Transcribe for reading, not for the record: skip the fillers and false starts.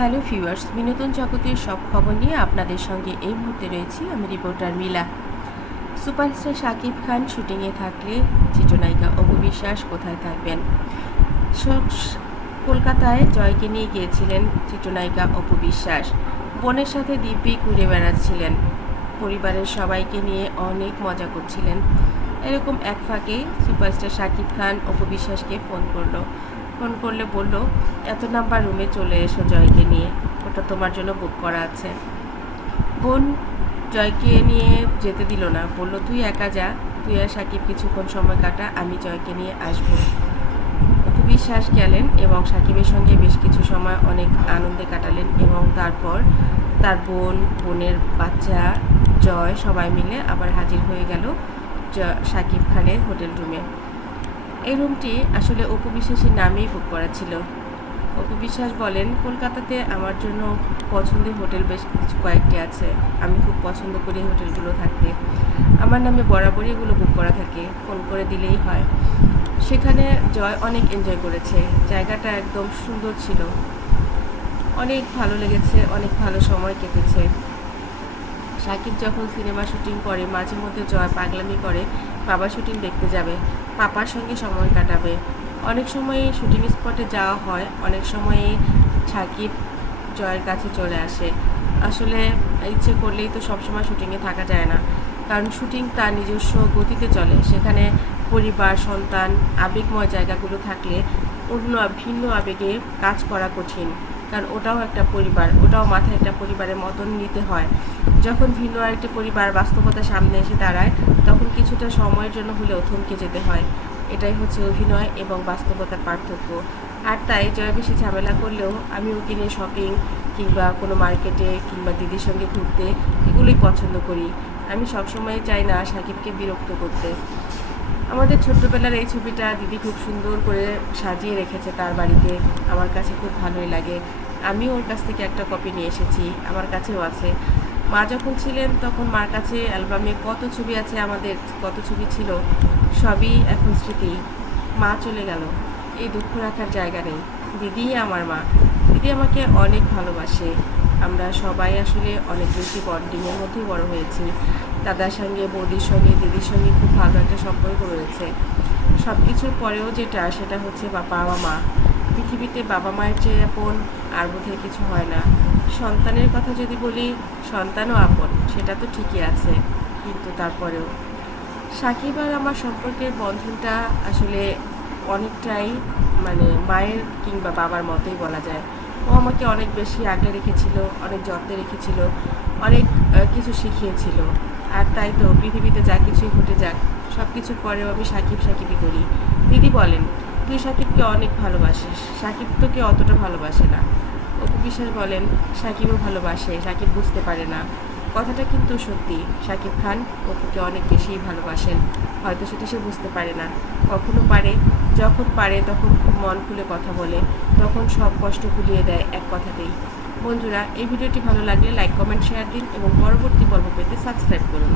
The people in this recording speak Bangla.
হ্যালো ভিউয়ার্স, বিনোদন জগতের সব খবর নিয়ে আপনাদের সঙ্গে এই মুহূর্তে রয়েছি আমি রিপোর্টার মিলা। সুপারস্টার শাকিব খান শুটিংয়ে থাকলে চিত্রনায়িকা অপু বিশ্বাস কোথায় থাকবেন? কলকাতায় জয়কে নিয়ে গিয়েছিলেন চিত্রনায়িকা অপু বিশ্বাস। বোনের সাথে দিব্যি ঘুরে বেড়াচ্ছিলেন, পরিবারের সবাইকে নিয়ে অনেক মজা করছিলেন। এরকম এক ফাঁকে সুপারস্টার শাকিব খান অপু বিশ্বাসকে ফোন করলে বলল, এত নাম্বার রুমে চলে এসো জয়কে নিয়ে, ওটা তোমার জন্য বুক করা আছে। বোন জয়কে নিয়ে যেতে দিল না, বলল তুই একা যা, তুই আর শাকিব কিছুক্ষণ সময় কাটা, আমি জয়কে নিয়ে আসবো। অপু বিশ্বাস গেলেন এবং শাকিবের সঙ্গে বেশ কিছু সময় অনেক আনন্দে কাটালেন এবং তারপর তার বোনের বাচ্চা জয় সবাই মিলে আবার হাজির হয়ে গেল শাকিব খানের হোটেল রুমে। এই রুমটি আসলে অপু বিশ্বাসের নামেই বুক করা ছিল। অপু বিশ্বাস বলেন, কলকাতাতে আমার জন্য পছন্দের হোটেল বেশ কিছু কয়েকটি আছে, আমি খুব পছন্দ করি হোটেলগুলো থাকতে, আমার নামে বরাবরই এগুলো বুক করা থাকে, ফোন করে দিলেই হয়। সেখানে জয় অনেক এনজয় করেছে, জায়গাটা একদম সুন্দর ছিল, অনেক ভালো লেগেছে, অনেক ভালো সময় কেটেছে। শাকিব যখন সিনেমা শুটিং করে মাঝে মধ্যে জয় পাগলামি করে বাবা শুটিং দেখতে যাবে, পাপার সঙ্গে সময় কাটাবে। অনেক সময় শুটিং স্পটে যাওয়া হয়, অনেক সময়ই শাকিব জয়ের কাছে চলে আসে। আসলে ইচ্ছে করলেই তো সবসময় শুটিংয়ে থাকা যায় না, কারণ শুটিং তার নিজস্ব গতিতে চলে, সেখানে পরিবার, সন্তান, আবেগময় জায়গাগুলো থাকলে অন্য ভিন্ন আবেগে কাজ করা কঠিন, কারণ ওটাও একটা পরিবার, ওটাও মাথায় একটা পরিবারের মতন নিতে হয়। যখন ভিন্ন আরেকটি পরিবার বাস্তবতার সামনে এসে দাঁড়ায়, তখন কিছুটা সময়ের জন্য হলেও থমকে যেতে হয়। এটাই হচ্ছে অভিনয় এবং বাস্তবতার পার্থক্য। আর তাই জয় বেশি ঝামেলা করলেও আমি ওকে নিয়ে শপিং কিংবা কোনো মার্কেটে কিংবা দিদির সঙ্গে ঘুরতে এগুলোই পছন্দ করি। আমি সবসময় চাই না শাকিবকে বিরক্ত করতে। আমাদের ছোট্টবেলার এই ছবিটা দিদি খুব সুন্দর করে সাজিয়ে রেখেছে তার বাড়িতে, আমার কাছে খুব ভালোই লাগে। আমিও ওর কাছ থেকে একটা কপি নিয়ে এসেছি, আমার কাছেও আছে। মা যখন ছিলেন তখন মার কাছে অ্যালবামে কত ছবি আছে, আমাদের কত ছবি ছিল, সবই এখন স্মৃতি। মা চলে গেল, এই দুঃখ রাখার জায়গা নেই। দিদিই আমার মা, দিদি আমাকে অনেক ভালোবাসে। আমরা সবাই আসলে অনেক বেশি বন্ডিংয়ের মধ্যেই বড় হয়েছি। দাদার সঙ্গে, বৌদির সঙ্গে, দিদির সঙ্গে খুব ভালো একটা সম্পর্ক রয়েছে। সব কিছুর পরেও সেটা হচ্ছে বাবা মা। পৃথিবীতে বাবা মায়ের চেয়ে আপন আর বোধহয় কিছু হয় না। সন্তানের কথা যদি বলি, সন্তানও আপন, সেটা তো ঠিকই আছে, কিন্তু তারপরেও সাকিব আর আমার সম্পর্কের বন্ধনটা আসলে অনেকটাই মায়ের কিংবা বাবার মতোই বলা যায়। ও আমাকে অনেক বেশি আগলে রেখেছিল, অনেক যত্নে রেখেছিল, অনেক কিছু শিখিয়েছিল। আর তাই তো পৃথিবীতে যা কিছুই ঘটে যাক, সব কিছুর পরেও আমি সাকিবই করি। দিদি বলেন, তুই সাকিবকে অনেক ভালোবাসিস, সাকিব তোকে অতটা ভালোবাসে না। অপু বিশ্বাস বলেন, সাকিবও ভালোবাসে, সাকিব বুঝতে পারে না। কথাটা কিন্তু সত্যি, শাকিব খান অপুকে অনেক বেশিই ভালোবাসেন, হয়তো সেটা সে বুঝতে পারে না। কখনো পারে, যখন পারে তখন খুব মন খুলে কথা বলে, তখন সব কষ্ট ভুলিয়ে দেয় এক কথাতেই। বন্ধুরা, এই ভিডিওটি ভালো লাগলে লাইক, কমেন্ট, শেয়ার দিন এবং পরবর্তী পর্ব পেতে সাবস্ক্রাইব করুন।